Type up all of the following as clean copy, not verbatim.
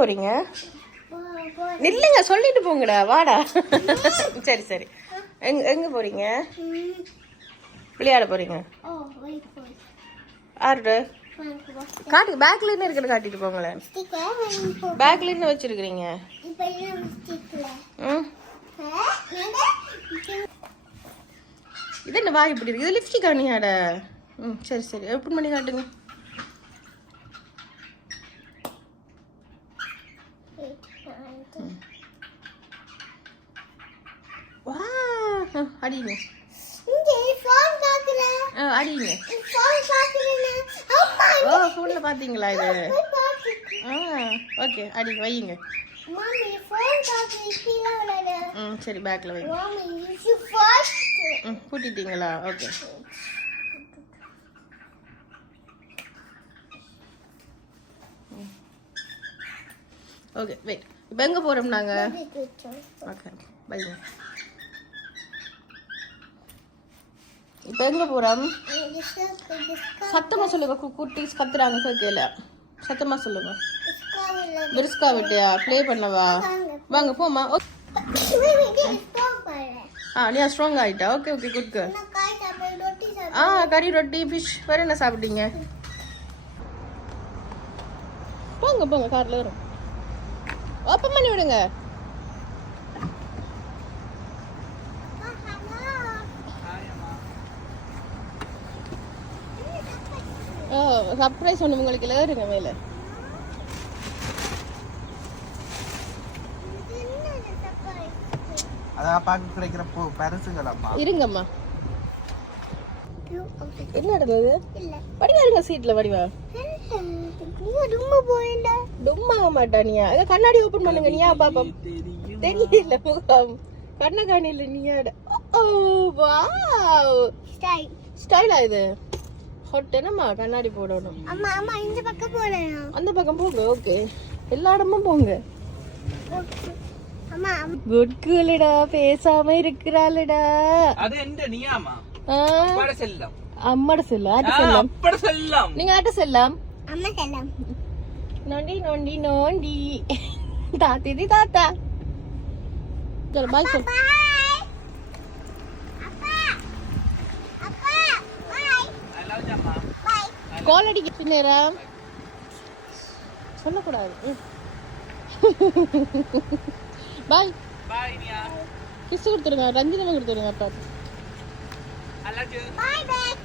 போறீங்க? நில்லுங்க, சொல்லிட்டு போங்கடா. வாடா. சரி சரி. எங்க போறீங்க? விளையாட போறீங்க? ஆறு காட்டு. பேக்ல என்ன இருக்குன்னு காட்டிட்டு போங்களேன். பேக்ல என்ன வச்சிருக்கீங்க? இது என்ன வாய் இப்படி இருக்கு? இது லிப்ஸ்டிக் ஆனியாட? சரி சரி, ஓப்பன் பண்ணி காட்டுங்க. அடிங்க அடிங்க. ஓ, ஃபோன்ல பாத்தீங்களா இது? ஓகே, அடிங்க, வையுங்க. சரி, பேக்ல வைங்க. கூட்டிட்டீங்களா? ஓகே. Okay, wait. இப்போ எங்க போறோம் நாங்க? ஓகே, வைங்க. இப்போ எங்க போறோம்? சத்தமா சொல்லுங்க. குட்டீஸ் கத்துறாங்க, கேட்கல. சத்தமா சொல்லுங்க. பிரிஸ்கா விட்டியா? ப்ளே பண்ணவா? வாங்க போமா. நீ ஸ்ட்ராங் ஆயிட்டா? Okay okay, good girl. கறி, ரொட்டி, ஃபிஷ். வேற என்ன சாப்பிட்டீங்க? போங்க போங்க, கார்ல வரும். ஓப்பன் பண்ணி விடுங்க. சர்ப்ரைஸ் ஒன்று உங்களுக்கு. ஏறுங்க மேல. இருங்கம்மா. என்ன நடந்தது? வடிவா இருங்க சீட்ல. வடிவா டும்மாக மாட்டானியா? கண்ணாடி ஓபன் பண்ணுங்க. நீயா பாப்பா? தெரியல முகம். கண்ண காணில நீயாட. ஸ்டைலா இது? ஹொட்டனமா கண்ணாடி போடணும். அம்மா அம்மா இந்த பக்கம் போறேன். அந்த பக்கம் போங்க. ஓகே, எல்லா இடமும் போங்க. அம்மா குட் கேர்ள்டா. பேசாம இருக்கறாளடா. அது என்ன நியாமா? அம்மாட செல்லம். அம்மாட செல்லம். அது செல்லம். அப்பட செல்லம். நீங்க ஆட்ட செல்லம். அம்மா செல்லம். நோண்டி நோண்டி நோண்டி. தாத்தி தாத்தா. சரி, பாய் சொல். கால் அடிக்க நேரம் சொல்லக்கூடாது. பாய் பாய் நியா. கிஸ் கொடுத்துருங்க. ரஞ்சிதமா கொடுத்துருங்க. அப்பா I love you. Bye back.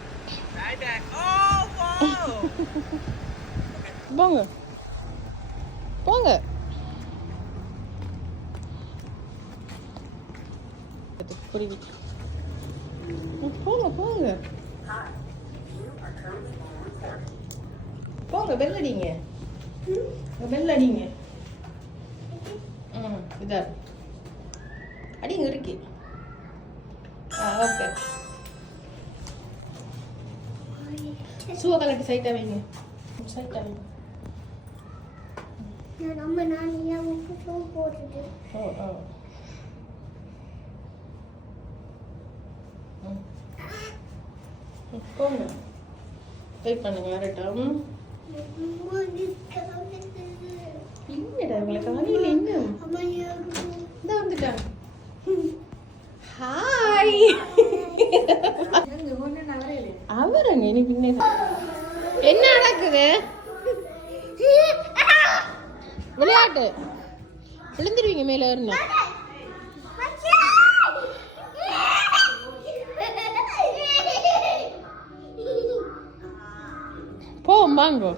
Bye back. Oh, wow. போங்க போங்க. புரியுது. போங்க போங்க போங்க. பெல் அடிங்க. பெல் அடிங்க. இதா அடிங்க. இருக்கு. ஓகே. சுவ கலட்டி சைட்டா வைங்க. சைட்டா வைங்க. நம்ம நான் ஏன் உங்களுக்கு ஷூ போட்டுட்டு. போங்க. வெயிட் பண்ணுங்க. வரட்டும். என்னடா உங்களுக்கு காலையில என்ன? இந்த வந்துட்டாங்க. ஹாய். அவரங்க இனி பின்னே. என்ன நடக்குது? விளையாட்டு. விழுந்துருவீங்க மேல ஏறினா. போம் வாங்கோ.